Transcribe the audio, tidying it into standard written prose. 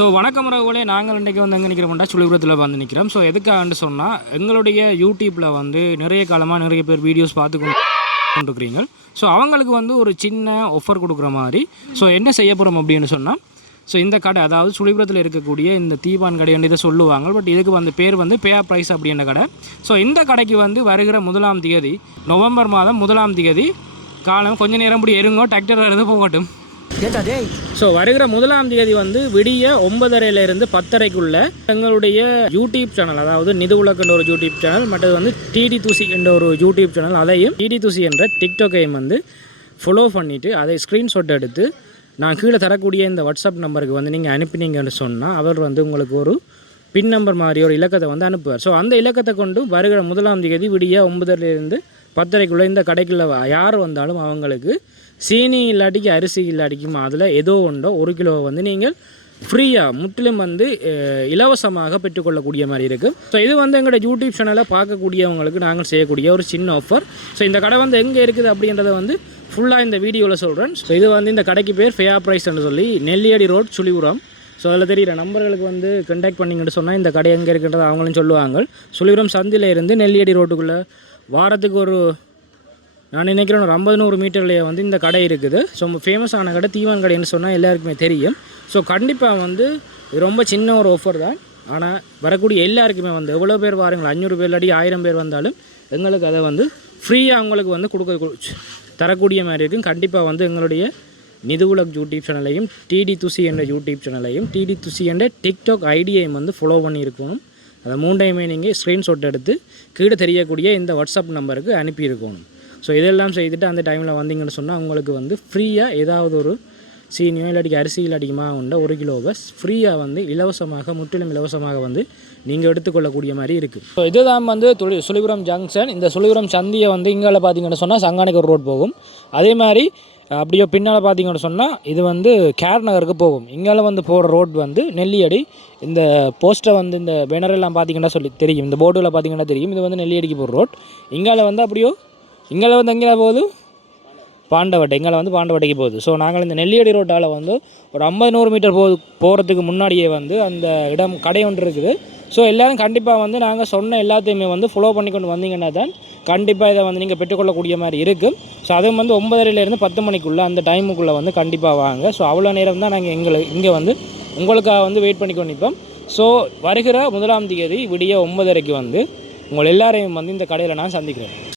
So வணக்கம் உறவுகளே, நாங்கள் இன்றைக்கி வந்து எங்கே நிற்கிறோம்டா சுழிபுரத்தில் வந்து நிற்கிறோம். ஸோ எதுக்காகன்னு சொன்னால், எங்களுடைய யூடியூப்பில் வந்து நிறைய காலமாக நிறைய பேர் வீடியோஸ் பார்த்து கொண்டிருக்கிறீங்க. ஸோ அவங்களுக்கு வந்து ஒரு சின்ன ஆஃபர் கொடுக்குற மாதிரி. ஸோ என்ன செய்ய போகிறோம் அப்படின்னு சொன்னால், ஸோ இந்த கடை, அதாவது சுழிபுரத்தில் இருக்கக்கூடிய இந்த தீபான் கடை இதை சொல்லுவாங்க. பட் இதுக்கு வந்து பேர் வந்து பே ப்ரைஸ் அப்படின்ற கடை. ஸோ இந்த கடைக்கு வந்து வருகிற 1ஆம் தேதி நவம்பர் மாதம் 1ஆம் தேதி காலம் கொஞ்சம் நேரம் இப்படி எருங்கோ டிராக்டர் எடுத்து போகட்டும். ஸோ வருகிற 1ஆம் தேதி வந்து விடிய 9:30 10:30 எங்களுடைய யூடியூப் சேனல், அதாவது நிது உலக் என்ற ஒரு யூடியூப் சேனல், மற்றது வந்து டிடி துசி என்ற ஒரு யூடியூப் சேனல், அதையும் டிடி துசி என்ற டிக்டாக்கையும் வந்து ஃபாலோ பண்ணிவிட்டு அதை ஸ்க்ரீன்ஷாட் எடுத்து நான் கீழே தரக்கூடிய இந்த வாட்ஸ்அப் நம்பருக்கு வந்து நீங்கள் அனுப்பினீங்கன்னு சொன்னால் அவர் வந்து உங்களுக்கு ஒரு பின் நம்பர் மாதிரி ஒரு இலக்கத்தை வந்து அனுப்புவார். ஸோ அந்த இலக்கத்தை கொண்டு வருகிற 1ஆம் தேதி விடிய 9:30 10:30 இந்த கடைக்குள்ள யார் வந்தாலும் அவங்களுக்கு சீனி இல்லாட்டிக்கு அரிசி இல்லாட்டிக்கும் அதில் ஏதோ ஒன்றோ 1 கிலோ வந்து நீங்கள் ஃப்ரீயாக முற்றிலும் வந்து இலவசமாக பெற்றுக்கொள்ளக்கூடிய மாதிரி இருக்குது. ஸோ இது வந்து எங்களோட யூடியூப் சேனலை பார்க்கக்கூடியவங்களுக்கு நாங்கள் செய்யக்கூடிய ஒரு சின்ன ஆஃபர். ஸோ இந்த கடை வந்து எங்கே இருக்குது அப்படின்றத வந்து ஃபுல்லாக இந்த வீடியோவில் சொல்கிறேன். ஸோ இது வந்து இந்த கடைக்கு பேர் ஃபே ப்ரைஸ்ன்னு சொல்லி நெல்லியடி ரோட் சுழிபுரம். ஸோ அதில் தெரிகிற நம்பர்களுக்கு வந்து கண்டாக்ட் பண்ணிங்கன்னு சொன்னால் இந்த கடை எங்கே இருக்குன்றது அவங்களும் சொல்லுவாங்க. சுழிபுரம் சந்தியில் இருந்து நெல்லியடி ரோட்டுக்குள்ளே வாரத்துக்கு ஒரு நான் நினைக்கிறேன் ஒரு 50-100 மீட்டர்லேயே வந்து இந்த கடை இருக்குது. ஸோ ஃபேமஸான கடை தீவான் கடைன்னு சொன்னால் எல்லாருக்குமே தெரியும். ஸோ கண்டிப்பாக வந்து இது ரொம்ப சின்ன ஒரு ஆஃபர் தான். ஆனால் வரக்கூடிய எல்லாருக்குமே வந்து எவ்வளோ பேர் வாருங்கள், 500 பேர் இல்லாட்டி 1000 பேர் வந்தாலும் எங்களுக்கு அதை வந்து ஃப்ரீயாக அவங்களுக்கு வந்து தரக்கூடிய மாதிரி இருக்கும். கண்டிப்பாக வந்து எங்களுடைய நிது உலக் யூடியூப் சேனலையும் டிடி துசி என்ற யூடியூப் சேனலையும் டிடி துசி என்ற டிக்டாக் ஐடியையும் வந்து ஃபாலோ பண்ணியிருக்கணும். அதை 3டையுமே நீங்கள் ஸ்க்ரீன்ஷாட் எடுத்து கீழே தெரியக்கூடிய இந்த வாட்ஸ்அப் நம்பருக்கு அனுப்பியிருக்கணும். ஸோ இதெல்லாம் செய்துட்டு அந்த டைமில் வந்தீங்கன்னு சொன்னால் உங்களுக்கு வந்து ஃப்ரீயாக ஏதாவது ஒரு சீனியோ இல்லாட்டிக்கு அரிசி இல்லாட்டிக்குமா உண்ட 1 கிலோவை ஃப்ரீயாக வந்து இலவசமாக முற்றிலும் இலவசமாக வந்து நீங்கள் எடுத்துக்கொள்ளக்கூடிய மாதிரி இருக்குது. ஸோ இதுதான் வந்து சுழிபுரம் ஜங்ஷன். இந்த சுழிபுரம் சந்தியை வந்து இங்கால பார்த்தீங்கன்னு சொன்னால் சங்கானிக்கு ஒரு ரோட் போகும். அதே மாதிரி அப்படியே பின்னால் பார்த்தீங்கன்னு சொன்னால் இது வந்து கேர் நகருக்கு போகும். இங்கால வந்து போகிற ரோட் வந்து நெல்லியடி. இந்த போஸ்ட்டை வந்து இந்த பேனரெல்லாம் பார்த்தீங்கன்னா சொல்லி தெரியும், இந்த போர்டில் பார்த்தீங்கன்னா தெரியும், இது வந்து நெல்லியடிக்கு போகிற ரோட். இங்கால வந்து அப்படியோ இங்கே வந்து எங்கே போகுது பாண்டவட்டை, இங்கே வந்து பாண்டவட்டைக்கு போகுது. ஸோ நாங்கள் இந்த நெல்லியடி ரோட்டால் வந்து ஒரு 50-100 மீட்டர் போகிறதுக்கு முன்னாடியே வந்து அந்த இடம் கடை ஒன்று இருக்குது. ஸோ எல்லோரும் கண்டிப்பாக வந்து நாங்கள் சொன்ன எல்லாத்தையுமே வந்து ஃபாலோ பண்ணி கொண்டு வந்தீங்கன்னா தான் கண்டிப்பாக இதை வந்து நீங்கள் பெற்றுக்கொள்ளக்கூடிய மாதிரி இருக்குது. ஸோ அதுவும் வந்து 9:30 10 மணிக்குள்ளே அந்த டைமுக்குள்ளே வந்து கண்டிப்பாக வாங்க. ஸோ அவ்வளோ நேரம் தான் நாங்கள் இங்கே வந்து உங்களுக்காக வந்து வெயிட் பண்ணி கொண்டு நிற்போம். ஸோ வருகிற 1ஆம் தேதி விடிய 9:30 வந்து உங்கள் எல்லாரையும் வந்து இந்த கடையில் நான் சந்திக்கிறேன்.